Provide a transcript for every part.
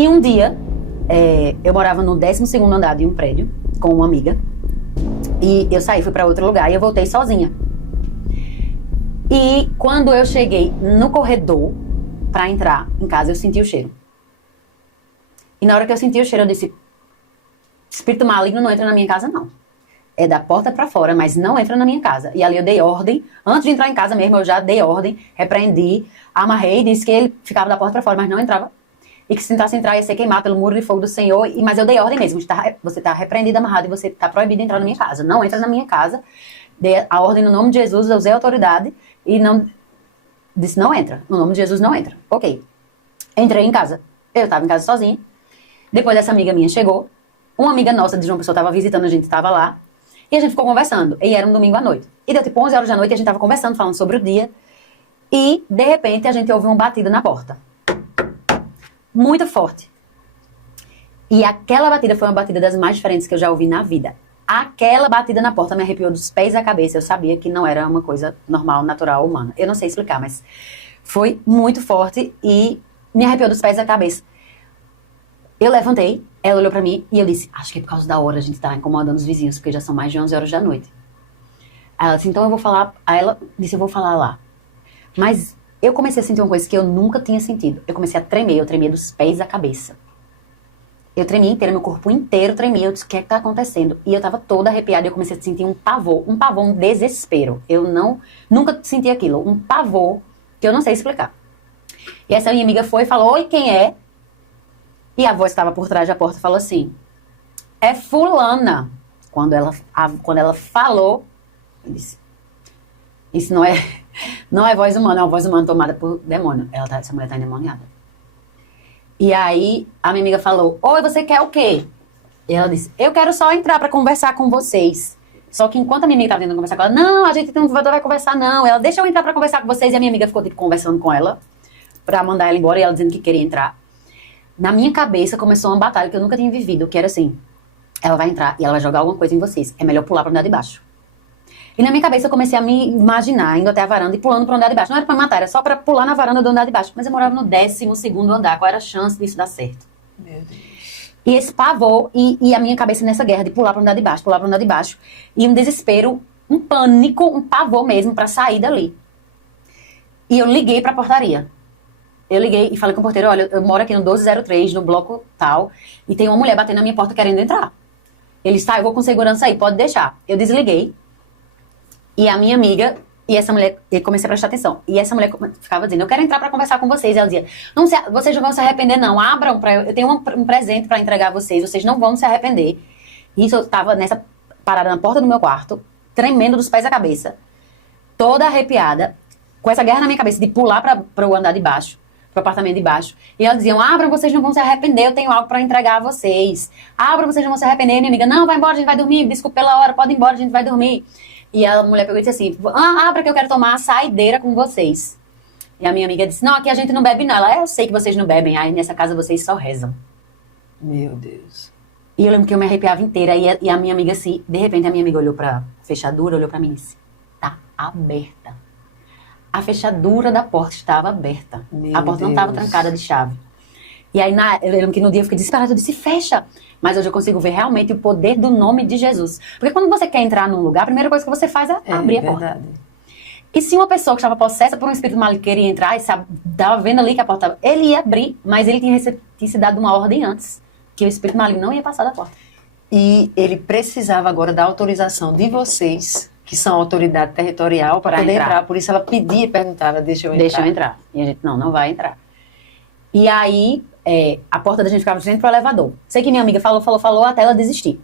E um dia, eu morava no 12º andar de um prédio com uma amiga. E eu saí, fui pra outro lugar e eu voltei sozinha. E quando eu cheguei no corredor pra entrar em casa, eu senti o cheiro. E na hora que eu senti o cheiro, eu disse: espírito maligno não entra na minha casa, não. É da porta pra fora, mas não entra na minha casa. E ali eu dei ordem, antes de entrar em casa mesmo, eu já dei ordem, repreendi, amarrei, disse que ele ficava da porta pra fora, mas não entrava. E que se tentasse entrar, ia ser queimado pelo muro de fogo do Senhor. Mas eu dei ordem mesmo, você tá repreendido, amarrado, e você tá proibido de entrar na minha casa. Não entra na minha casa. Dei a ordem no nome de Jesus, eu usei autoridade e não... Disse: não entra, no nome de Jesus não entra. Ok. Entrei em casa. Eu tava em casa sozinha. Depois essa amiga minha chegou. Uma amiga nossa de João Pessoa tava visitando, a gente tava lá. E a gente ficou conversando. E era um domingo à noite. E deu tipo 11 horas da noite e a gente tava conversando, falando sobre o dia. E, de repente, a gente ouviu um batido na porta. Muito forte. E aquela batida foi uma batida das mais diferentes que eu já ouvi na vida. Aquela batida na porta me arrepiou dos pés à cabeça. Eu sabia que não era uma coisa normal, natural, humana. Eu não sei explicar, mas foi muito forte e me arrepiou dos pés à cabeça. Eu levantei, ela olhou pra mim e eu disse: acho que é por causa da hora, a gente tá incomodando os vizinhos, porque já são mais de 11 horas da noite. Aí ela disse: então eu vou falar. Aí ela disse: eu vou falar lá. Mas eu comecei a sentir uma coisa que eu nunca tinha sentido. Eu comecei a tremer, eu tremia dos pés à cabeça. Eu tremia inteiro, meu corpo inteiro tremia. Eu disse: o que é que tá acontecendo? E eu tava toda arrepiada e eu comecei a sentir um pavor, um desespero. Eu nunca senti aquilo, um pavor que eu não sei explicar. E essa minha amiga foi e falou: oi, quem é? E a voz que estava por trás da porta falou assim: é fulana. Quando ela falou, eu disse: isso não é voz humana, é uma voz humana tomada por demônio. Essa mulher tá endemoniada. E aí a minha amiga falou: oi, você quer o quê? E ela disse: eu quero só entrar pra conversar com vocês. Só que enquanto a minha amiga tava tentando conversar com ela: não, a gente não vai conversar não. Ela: deixa eu entrar pra conversar com vocês. E a minha amiga ficou tipo conversando com ela pra mandar ela embora, e ela dizendo que queria entrar. Na minha cabeça começou uma batalha que eu nunca tinha vivido, que era assim: ela vai entrar e ela vai jogar alguma coisa em vocês. É melhor pular pro andar de baixo. E na minha cabeça eu comecei a me imaginar indo até a varanda e pulando pro andar de baixo. Não era pra matar, era só pra pular na varanda do andar de baixo. Mas eu morava no 12º andar. Qual era a chance disso dar certo? Meu Deus. E esse pavor e a minha cabeça nessa guerra de pular pro andar de baixo, pular pro andar de baixo. E um desespero, um pânico, um pavor mesmo pra sair dali. E eu liguei pra portaria. Eu liguei e falei com o porteiro: olha, eu moro aqui no 1203, no bloco tal, e tem uma mulher batendo na minha porta querendo entrar. Ele disse: tá, eu vou com segurança aí, pode deixar. Eu desliguei, e a minha amiga e essa mulher, eu comecei a prestar atenção, e essa mulher ficava dizendo: eu quero entrar pra conversar com vocês. E ela dizia: não, vocês não vão se arrepender não, abram, eu tenho um presente pra entregar a vocês, vocês não vão se arrepender. E isso eu tava nessa parada na porta do meu quarto, tremendo dos pés à cabeça, toda arrepiada, com essa guerra na minha cabeça de pular para o andar de baixo, pro apartamento de baixo. E elas diziam: abram, vocês não vão se arrepender, eu tenho algo pra entregar a vocês. Abram, vocês não vão se arrepender. E minha amiga: não, vai embora, a gente vai dormir, desculpa pela hora, pode ir embora, a gente vai dormir. E a mulher pegou e disse assim: abra que eu quero tomar a saideira com vocês. E a minha amiga disse: não, aqui a gente não bebe não. Ela: eu sei que vocês não bebem, aí nessa casa vocês só rezam. Meu Deus. E eu lembro que eu me arrepiava inteira, e a minha amiga assim, de repente a minha amiga olhou pra fechadura, olhou pra mim e disse: tá aberta. A fechadura da porta estava aberta. A porta não estava trancada de chave. E aí, eu lembro que no dia eu fiquei desesperada, eu disse: fecha. Mas hoje eu consigo ver realmente o poder do nome de Jesus. Porque quando você quer entrar num lugar, a primeira coisa que você faz é abrir a porta. E se uma pessoa que estava possessa por um espírito maligno queria entrar e estava vendo ali que a porta... ele ia abrir, mas ele tinha se dado uma ordem antes, que o espírito maligno não ia passar da porta. E ele precisava agora da autorização de vocês, que são autoridade territorial, para poder entrar. Por isso ela pedia e perguntava: deixa eu entrar. Deixa eu entrar. E a gente: não vai entrar. E aí, a porta da gente ficava de frente pro elevador. Sei que minha amiga falou, até ela desistir.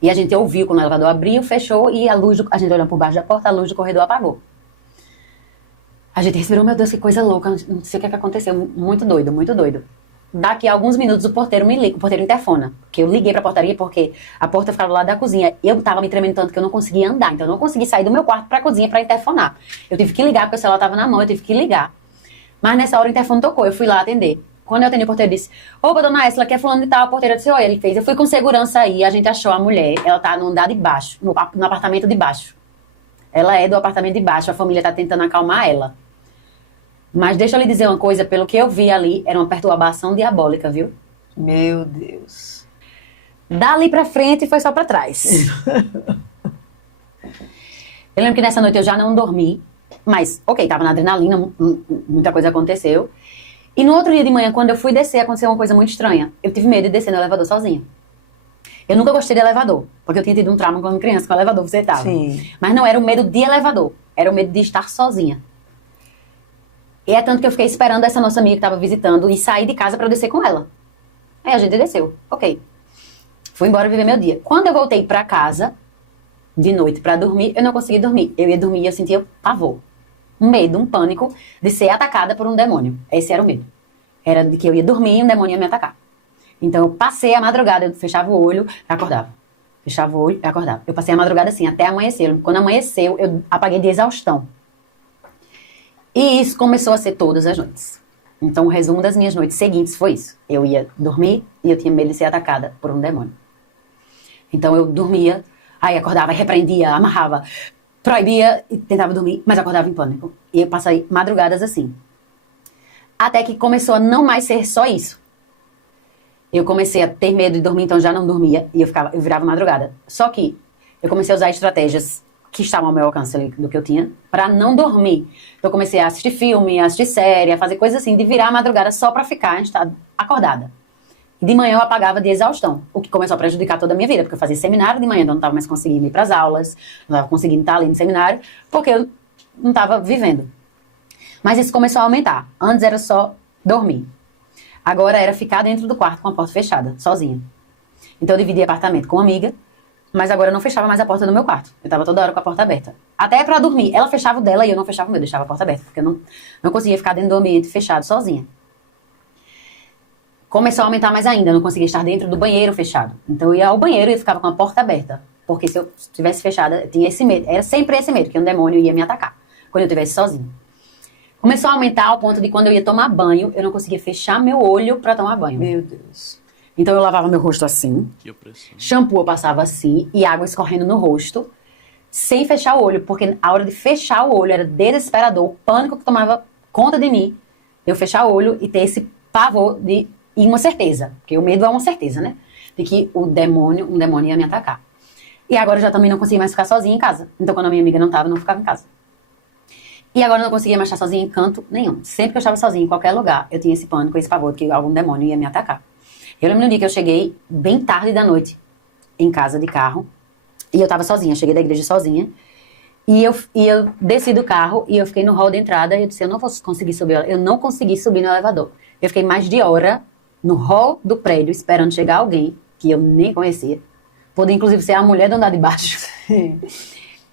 E a gente ouviu quando o elevador abriu, fechou, e a gente olhando por baixo da porta, a luz do corredor apagou. A gente respirou: meu Deus, que coisa louca, não sei o que aconteceu, muito doido, muito doido. Daqui a alguns minutos o porteiro me liga, o porteiro interfona, que eu liguei pra portaria porque a porta ficava do lado da cozinha. Eu tava me tremendo tanto que eu não conseguia andar, então eu não consegui sair do meu quarto pra cozinha pra interfonar. Eu tive que ligar, porque o celular tava na mão, eu tive que ligar. Mas nessa hora o interfone tocou, eu fui lá atender. Quando eu atendi, o porteiro disse: opa, dona Essla, que é fulano de tal. A porteira disse: oi, ele fez. Eu fui com segurança aí, a gente achou a mulher, ela tá no andar de baixo, no apartamento de baixo. Ela é do apartamento de baixo, a família tá tentando acalmar ela. Mas deixa eu lhe dizer uma coisa, pelo que eu vi ali, era uma perturbação diabólica, viu? Meu Deus. Dali pra frente foi só pra trás. Eu lembro que nessa noite eu já não dormi, mas, ok, tava na adrenalina, muita coisa aconteceu. E no outro dia de manhã, quando eu fui descer, aconteceu uma coisa muito estranha. Eu tive medo de descer no elevador sozinha. Eu nunca gostei de elevador, porque eu tinha tido um trauma quando criança, com o elevador você tava. Sim. Mas não era o medo de elevador, era o medo de estar sozinha. E é tanto que eu fiquei esperando essa nossa amiga que tava visitando e sair de casa pra eu descer com ela. Aí a gente desceu, ok. Fui embora viver meu dia. Quando eu voltei pra casa, de noite pra dormir, eu não consegui dormir. Eu ia dormir e eu sentia pavor. Um medo, um pânico de ser atacada por um demônio. Esse era o medo. Era de que eu ia dormir e um demônio ia me atacar. Então eu passei a madrugada, eu fechava o olho e acordava. Fechava o olho e acordava. Eu passei a madrugada assim, até amanhecer. Quando amanheceu, eu apaguei de exaustão. E isso começou a ser todas as noites. Então o resumo das minhas noites seguintes foi isso. Eu ia dormir e eu tinha medo de ser atacada por um demônio. Então eu dormia, aí acordava, repreendia, amarrava, proibia e tentava dormir, mas acordava em pânico. E eu passei madrugadas assim. Até que começou a não mais ser só isso. Eu comecei a ter medo de dormir, então já não dormia e eu virava madrugada. Só que eu comecei a usar estratégias que estavam ao meu alcance ali, do que eu tinha, pra não dormir. Então eu comecei a assistir filme, a assistir série, a fazer coisas assim, de virar a madrugada só pra ficar em estado acordada. E de manhã eu apagava de exaustão, o que começou a prejudicar toda a minha vida, porque eu fazia seminário de manhã, então eu não estava mais conseguindo ir pras aulas, não estava conseguindo estar ali no seminário, porque eu não estava vivendo. Mas isso começou a aumentar. Antes era só dormir. Agora era ficar dentro do quarto com a porta fechada, sozinha. Então eu dividia apartamento com uma amiga, mas agora eu não fechava mais a porta do meu quarto. Eu estava toda hora com a porta aberta. Até pra dormir. Ela fechava o dela e eu não fechava o meu, deixava a porta aberta, porque eu não conseguia ficar dentro do ambiente fechado, sozinha. Começou a aumentar mais ainda, eu não conseguia estar dentro do banheiro fechado. Então eu ia ao banheiro e ficava com a porta aberta. Porque se eu estivesse fechada, eu tinha esse medo. Era sempre esse medo, que um demônio ia me atacar, quando eu estivesse sozinha. Começou a aumentar ao ponto de quando eu ia tomar banho, eu não conseguia fechar meu olho pra tomar banho. Meu Deus. Então eu lavava meu rosto assim, shampoo eu passava assim, e água escorrendo no rosto, sem fechar o olho, porque a hora de fechar o olho era desesperador, o pânico que tomava conta de mim, eu fechar o olho e ter esse pavor de... E uma certeza, porque o medo é uma certeza, né? De que um demônio ia me atacar. E agora eu já também não conseguia mais ficar sozinha em casa. Então quando a minha amiga não estava, eu não ficava em casa. E agora eu não conseguia mais estar sozinha em canto nenhum. Sempre que eu estava sozinha em qualquer lugar, eu tinha esse pânico, esse pavor de que algum demônio ia me atacar. Eu lembro de um dia que eu cheguei bem tarde da noite, em casa de carro, e eu estava sozinha, cheguei da igreja sozinha, e eu desci do carro, e eu fiquei no hall de entrada, e eu disse, eu não vou conseguir subir, eu não consegui subir no elevador. Eu fiquei mais de hora no hall do prédio, esperando chegar alguém, que eu nem conhecia, podia inclusive ser a mulher do andar de baixo,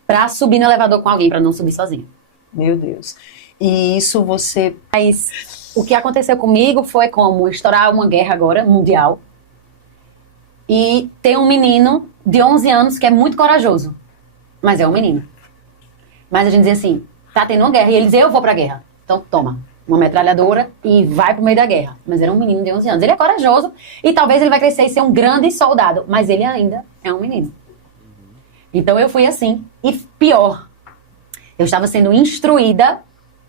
pra subir no elevador com alguém, pra não subir sozinha. Meu Deus. E isso você... Mas o que aconteceu comigo foi como estourar uma guerra agora, mundial, e tem um menino de 11 anos que é muito corajoso, mas é um menino. Mas a gente dizia assim, tá tendo uma guerra, e ele dizia, eu vou pra guerra. Então toma uma metralhadora e vai pro meio da guerra. Mas era um menino de 11 anos. Ele é corajoso e talvez ele vai crescer e ser um grande soldado, mas ele ainda é um menino. Então eu fui assim. E pior, eu estava sendo instruída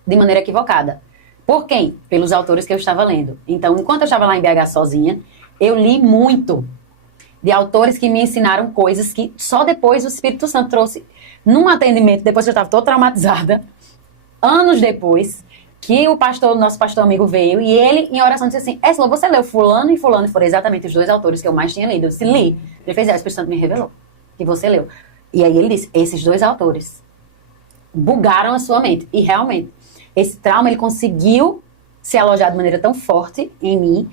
de maneira equivocada. Por quem? Pelos autores que eu estava lendo. Então, enquanto eu estava lá em BH sozinha, eu li muito de autores que me ensinaram coisas que só depois o Espírito Santo trouxe num atendimento, depois que eu estava toda traumatizada, anos depois, que o nosso pastor amigo veio, e ele, em oração, disse assim, Ésla, você leu fulano e fulano? E foram exatamente os dois autores que eu mais tinha lido. Eu disse, li. Ele fez, o Espírito Santo me revelou, que você leu. E aí ele disse, esses dois autores bugaram a sua mente. E realmente, esse trauma, ele conseguiu se alojar de maneira tão forte em mim,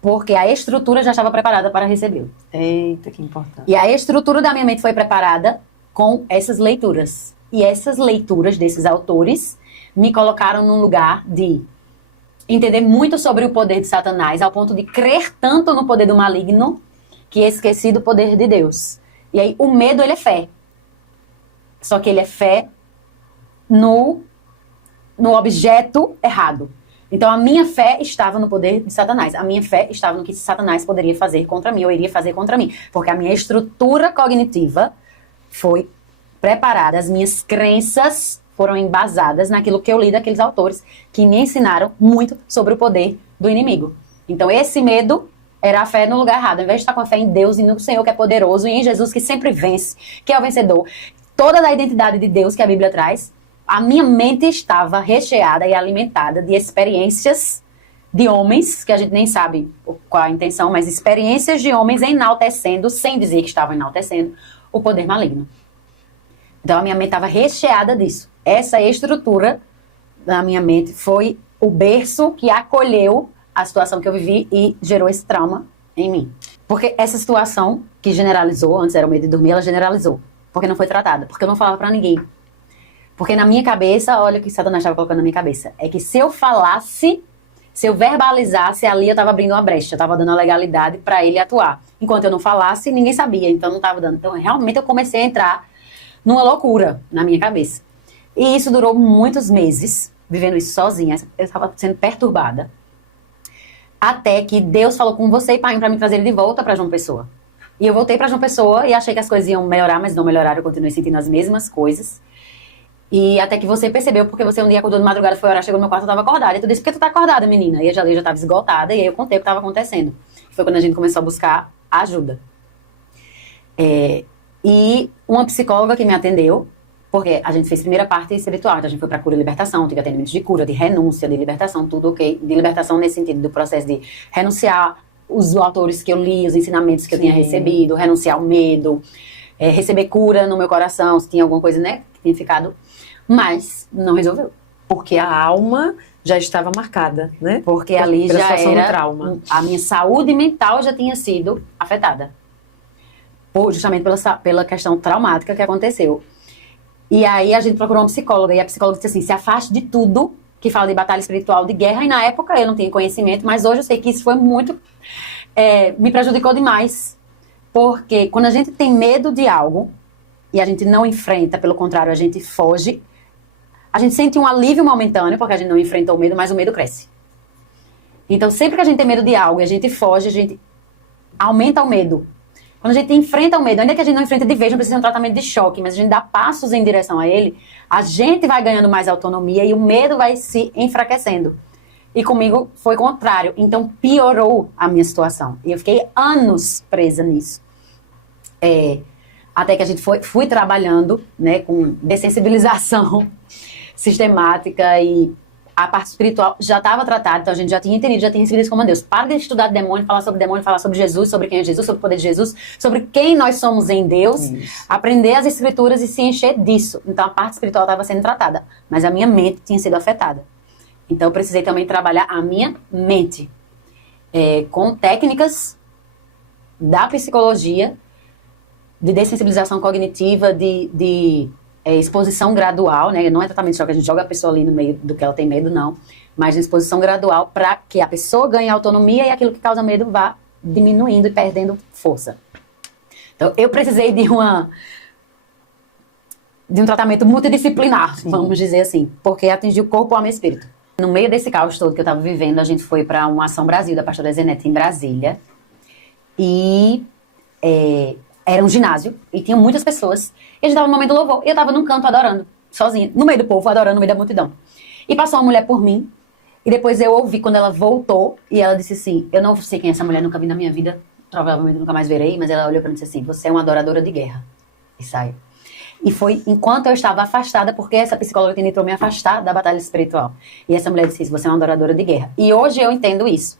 porque a estrutura já estava preparada para recebê-lo. Eita, que importante. E a estrutura da minha mente foi preparada com essas leituras. E essas leituras desses autores me colocaram num lugar de entender muito sobre o poder de Satanás, ao ponto de crer tanto no poder do maligno, que esqueci do poder de Deus. E aí, o medo, ele é fé. Só que ele é fé no objeto errado. Então, a minha fé estava no poder de Satanás. A minha fé estava no que Satanás poderia fazer contra mim, ou iria fazer contra mim. Porque a minha estrutura cognitiva foi preparada, as minhas crenças foram embasadas naquilo que eu li daqueles autores que me ensinaram muito sobre o poder do inimigo. Então esse medo era a fé no lugar errado. Ao invés de estar com a fé em Deus e no Senhor que é poderoso e em Jesus que sempre vence, que é o vencedor, toda a identidade de Deus que a Bíblia traz, a minha mente estava recheada e alimentada de experiências de homens, que a gente nem sabe qual a intenção, mas experiências de homens enaltecendo, sem dizer que estavam enaltecendo, o poder maligno. Então a minha mente estava recheada disso. Essa estrutura da minha mente foi o berço que acolheu a situação que eu vivi e gerou esse trauma em mim. Porque essa situação que generalizou, antes era o medo de dormir, ela generalizou. Porque não foi tratada, porque eu não falava pra ninguém. Porque na minha cabeça, olha o que Satanás estava colocando na minha cabeça, é que se eu falasse, se eu verbalizasse, ali eu estava abrindo uma brecha, eu estava dando a legalidade para ele atuar. Enquanto eu não falasse, ninguém sabia, então não estava dando. Então realmente eu comecei a entrar numa loucura na minha cabeça. E isso durou muitos meses, vivendo isso sozinha, eu estava sendo perturbada. Até que Deus falou com você e pai para me trazer ele de volta para João Pessoa. E eu voltei para João Pessoa e achei que as coisas iam melhorar, mas não melhoraram, eu continuei sentindo as mesmas coisas. E até que você percebeu, porque você um dia acordou de madrugada, foi orar, chegou no meu quarto, eu estava acordada. E tu disse, por que tu tá acordada, menina? E eu já estava esgotada, e aí eu contei o que estava acontecendo. Foi quando a gente começou a buscar ajuda. E uma psicóloga que me atendeu, porque a gente fez primeira parte espiritual, então a gente foi para cura e libertação, tive atendimentos de cura, de renúncia, de libertação, tudo ok. De libertação nesse sentido, do processo de renunciar os autores que eu li, os ensinamentos que eu tinha recebido, renunciar ao medo, receber cura no meu coração, se tinha alguma coisa, né, que tinha ficado, mas não resolveu. Porque a alma já estava marcada, né? Porque ali já era, trauma. A minha saúde mental já tinha sido afetada. Justamente pela questão traumática que aconteceu. E aí a gente procurou uma psicóloga, e a psicóloga disse assim, se afaste de tudo que fala de batalha espiritual, de guerra, e na época eu não tinha conhecimento, mas hoje eu sei que isso foi muito, me prejudicou demais, porque quando a gente tem medo de algo, e a gente não enfrenta, pelo contrário, a gente foge, a gente sente um alívio momentâneo, porque a gente não enfrenta o medo, mas o medo cresce. Então sempre que a gente tem medo de algo e a gente foge, a gente aumenta o medo. Quando a gente enfrenta o medo, ainda que a gente não enfrente de vez, não precisa de um tratamento de choque, mas a gente dá passos em direção a ele, a gente vai ganhando mais autonomia e o medo vai se enfraquecendo. E comigo foi o contrário, então piorou a minha situação. E eu fiquei anos presa nisso. Até que a gente fui trabalhando, né, com dessensibilização sistemática e a parte espiritual já estava tratada, então a gente já tinha entendido, já tinha recebido isso como Deus. Para de estudar demônio, falar sobre Jesus, sobre quem é Jesus, sobre o poder de Jesus, sobre quem nós somos em Deus, aprender as escrituras e se encher disso. Então a parte espiritual estava sendo tratada, mas a minha mente tinha sido afetada. Então eu precisei também trabalhar a minha mente com técnicas da psicologia, de dessensibilização cognitiva, de exposição gradual, né? Não é tratamento de choque, a gente joga a pessoa ali no meio do que ela tem medo, não. Mas de exposição gradual para que a pessoa ganhe autonomia e aquilo que causa medo vá diminuindo e perdendo força. Então, eu precisei de um tratamento multidisciplinar, vamos dizer assim, porque atingiu o corpo, alma e espírito. No meio desse caos todo que eu estava vivendo, a gente foi para uma Ação Brasil da pastora Zenete em Brasília. E era um ginásio e tinha muitas pessoas. E a gente estava no momento do louvor. E eu estava num canto adorando, sozinha, no meio do povo, adorando no meio da multidão. E passou uma mulher por mim. E depois eu ouvi quando ela voltou. E ela disse assim, eu não sei quem é essa mulher, nunca vi na minha vida. Provavelmente nunca mais verei. Mas ela olhou para mim e disse assim, você é uma adoradora de guerra. E saiu. E foi enquanto eu estava afastada, porque essa psicóloga tentou me afastar da batalha espiritual. E essa mulher disse, você é uma adoradora de guerra. E hoje eu entendo isso.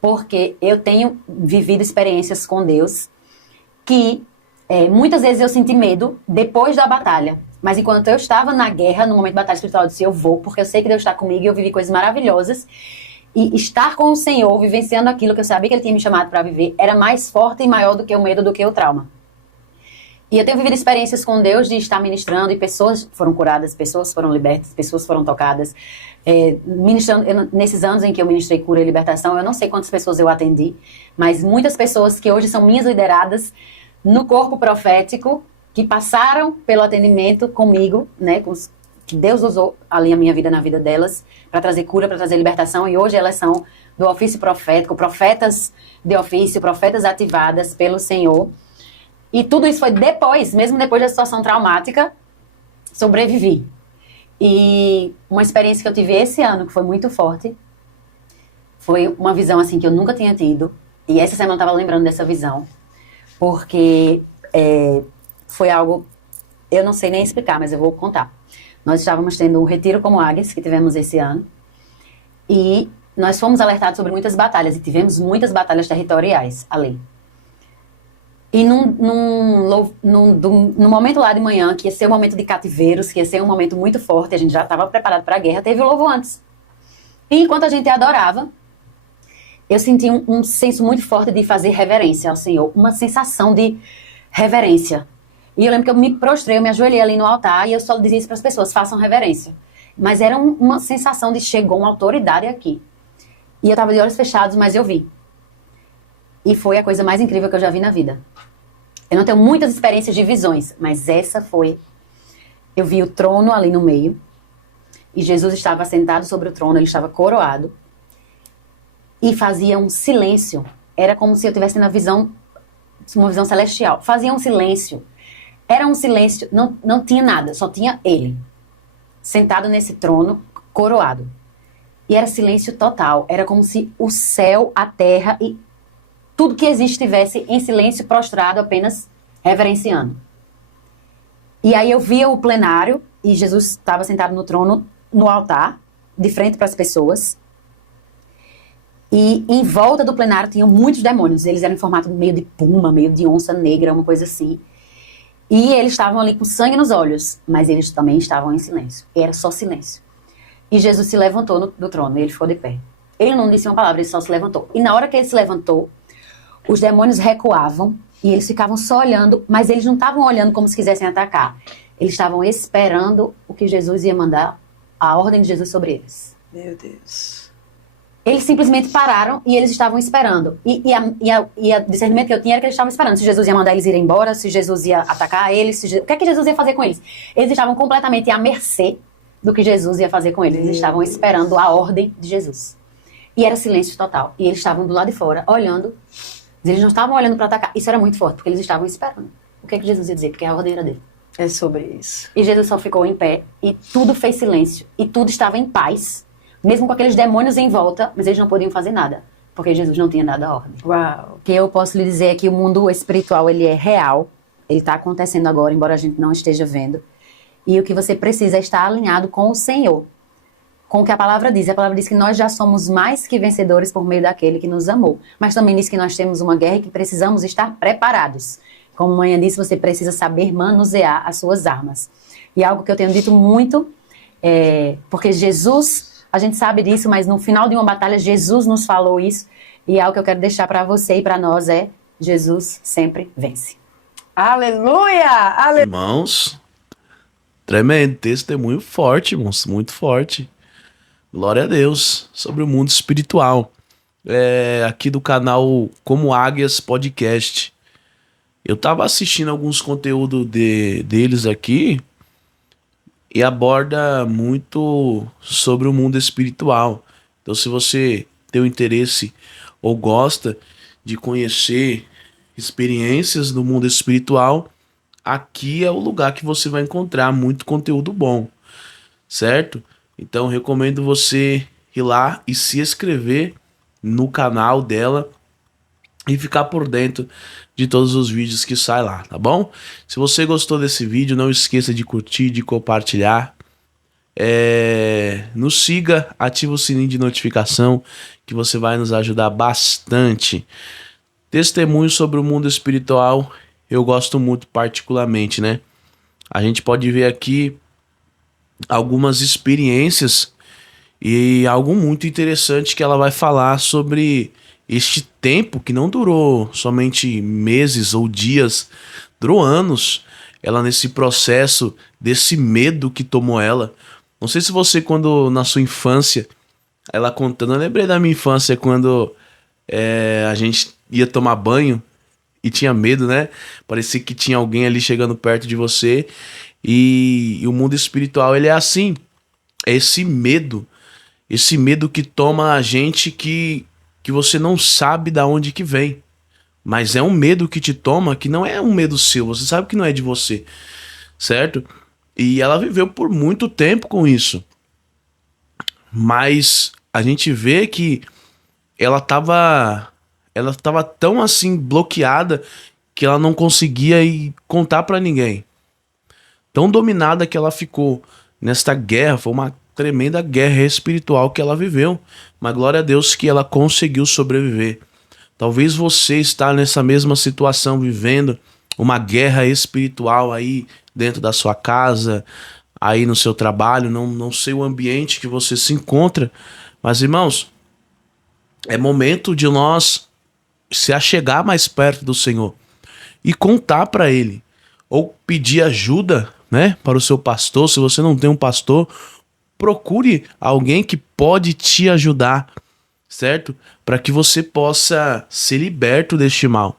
Porque eu tenho vivido experiências com Deus que muitas vezes eu senti medo depois da batalha. Mas enquanto eu estava na guerra, no momento da batalha espiritual, eu disse, eu vou, porque eu sei que Deus está comigo e eu vivi coisas maravilhosas. E estar com o Senhor, vivenciando aquilo que eu sabia que Ele tinha me chamado para viver, era mais forte e maior do que o medo, do que o trauma. E eu tenho vivido experiências com Deus de estar ministrando e pessoas foram curadas, pessoas foram libertas, pessoas foram tocadas. Ministrando, nesses anos em que eu ministrei cura e libertação, eu não sei quantas pessoas eu atendi, mas muitas pessoas que hoje são minhas lideradas no corpo profético, que passaram pelo atendimento comigo, né, que Deus usou ali a minha vida na vida delas, para trazer cura, para trazer libertação, e hoje elas são do ofício profético, profetas de ofício, profetas ativadas pelo Senhor. E tudo isso foi depois, mesmo depois da situação traumática, sobrevivi. E uma experiência que eu tive esse ano, que foi muito forte, foi uma visão assim que eu nunca tinha tido. E essa semana eu estava lembrando dessa visão, porque foi algo, eu não sei nem explicar, mas eu vou contar. Nós estávamos tendo um retiro como Águias, que tivemos esse ano, e nós fomos alertados sobre muitas batalhas, e tivemos muitas batalhas territoriais ali. E no momento lá de manhã, que ia ser um momento de cativeiros, que ia ser um momento muito forte, a gente já estava preparado para a guerra, teve o louvor antes. E enquanto a gente adorava, eu senti um senso muito forte de fazer reverência ao Senhor, uma sensação de reverência. E eu lembro que eu me prostrei, eu me ajoelhei ali no altar e eu só dizia isso para as pessoas, façam reverência. Mas era uma sensação de chegou uma autoridade aqui. E eu estava de olhos fechados, mas eu vi. E foi a coisa mais incrível que eu já vi na vida. Eu não tenho muitas experiências de visões, mas essa foi. Eu vi o trono ali no meio, e Jesus estava sentado sobre o trono, ele estava coroado, e fazia um silêncio. Era como se eu tivesse uma visão celestial. Fazia um silêncio. Era um silêncio, não tinha nada, só tinha ele, sentado nesse trono, coroado. E era silêncio total, era como se o céu, a terra e tudo que existe estivesse em silêncio, prostrado, apenas reverenciando. E aí eu via o plenário, e Jesus estava sentado no trono, no altar, de frente para as pessoas. E em volta do plenário tinham muitos demônios, eles eram em formato meio de puma, meio de onça negra, uma coisa assim. E eles estavam ali com sangue nos olhos, mas eles também estavam em silêncio. Era só silêncio. E Jesus se levantou do trono e ele ficou de pé. Ele não disse uma palavra, ele só se levantou. E na hora que ele se levantou, os demônios recuavam e eles ficavam só olhando, mas eles não estavam olhando como se quisessem atacar. Eles estavam esperando o que Jesus ia mandar, a ordem de Jesus sobre eles. Meu Deus. Eles simplesmente pararam e eles estavam esperando. E a discernimento que eu tinha era que eles estavam esperando. Se Jesus ia mandar eles irem embora, se Jesus ia atacar eles, o que é que Jesus ia fazer com eles? Eles estavam completamente à mercê do que Jesus ia fazer com eles. Eles estavam esperando a ordem de Jesus. E era silêncio total. E eles estavam do lado de fora, olhando. Eles não estavam olhando para atacar. Isso era muito forte, porque eles estavam esperando. O que é que Jesus ia dizer? Porque a ordem era dele. É sobre isso. E Jesus só ficou em pé, e tudo fez silêncio. E tudo estava em paz. Mesmo com aqueles demônios em volta, mas eles não podiam fazer nada, porque Jesus não tinha dado a ordem. Uau! O que eu posso lhe dizer é que o mundo espiritual, ele é real, ele está acontecendo agora, embora a gente não esteja vendo, e o que você precisa é estar alinhado com o Senhor, com o que a palavra diz. A palavra diz que nós já somos mais que vencedores por meio daquele que nos amou, mas também diz que nós temos uma guerra e que precisamos estar preparados. Como a manhã disse, você precisa saber manusear as suas armas. E algo que eu tenho dito muito, porque Jesus... A gente sabe disso, mas no final de uma batalha, Jesus nos falou isso. E algo que eu quero deixar para você e para nós é: Jesus sempre vence. Aleluia! Irmãos, tremendo, testemunho forte, irmãos, muito forte. Glória a Deus, sobre o mundo espiritual. Aqui do canal Como Águias Podcast. Eu tava assistindo alguns conteúdos deles aqui, e aborda muito sobre o mundo espiritual. Então, se você tem o interesse ou gosta de conhecer experiências do mundo espiritual, aqui é o lugar que você vai encontrar muito conteúdo bom, certo? Então, recomendo você ir lá e se inscrever no canal dela e ficar por dentro de todos os vídeos que saem lá, tá bom? Se você gostou desse vídeo, não esqueça de curtir, de compartilhar. Nos siga, ativa o sininho de notificação, que você vai nos ajudar bastante. Testemunho sobre o mundo espiritual, eu gosto muito particularmente, né? A gente pode ver aqui algumas experiências e algo muito interessante que ela vai falar sobre este tempo que não durou somente meses ou dias, durou anos. Ela nesse processo desse medo que tomou ela. Não sei se você, quando na sua infância, ela contando, eu lembrei da minha infância quando a gente ia tomar banho e tinha medo, né? Parecia que tinha alguém ali chegando perto de você. E o mundo espiritual, ele é assim. É esse medo que toma a gente que você não sabe de onde que vem. Mas é um medo que te toma que não é um medo seu. Você sabe que não é de você, certo? E ela viveu por muito tempo com isso. Mas a gente vê que ela tava tão assim bloqueada que ela não conseguia ir contar pra ninguém. Tão dominada que ela ficou nesta guerra, foi uma tremenda guerra espiritual que ela viveu. Mas glória a Deus que ela conseguiu sobreviver. Talvez você está nessa mesma situação, vivendo uma guerra espiritual aí dentro da sua casa, aí no seu trabalho, não sei o ambiente que você se encontra, mas irmãos, é momento de nós se achegar mais perto do Senhor e contar para Ele, ou pedir ajuda, né, para o seu pastor. Se você não tem um pastor, procure alguém que pode te ajudar, certo? Para que você possa ser liberto deste mal.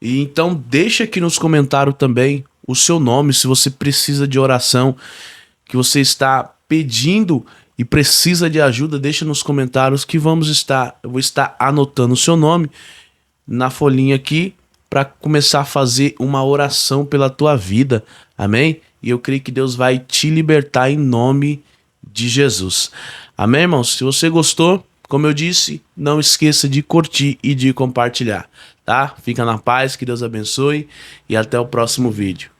E então deixa aqui nos comentários também o seu nome, se você precisa de oração, que você está pedindo e precisa de ajuda, deixa nos comentários que eu vou estar anotando o seu nome na folhinha aqui para começar a fazer uma oração pela tua vida. Amém? E eu creio que Deus vai te libertar em nome de Jesus. Amém, irmãos? Se você gostou, como eu disse, não esqueça de curtir e de compartilhar, tá? Fica na paz, que Deus abençoe e até o próximo vídeo.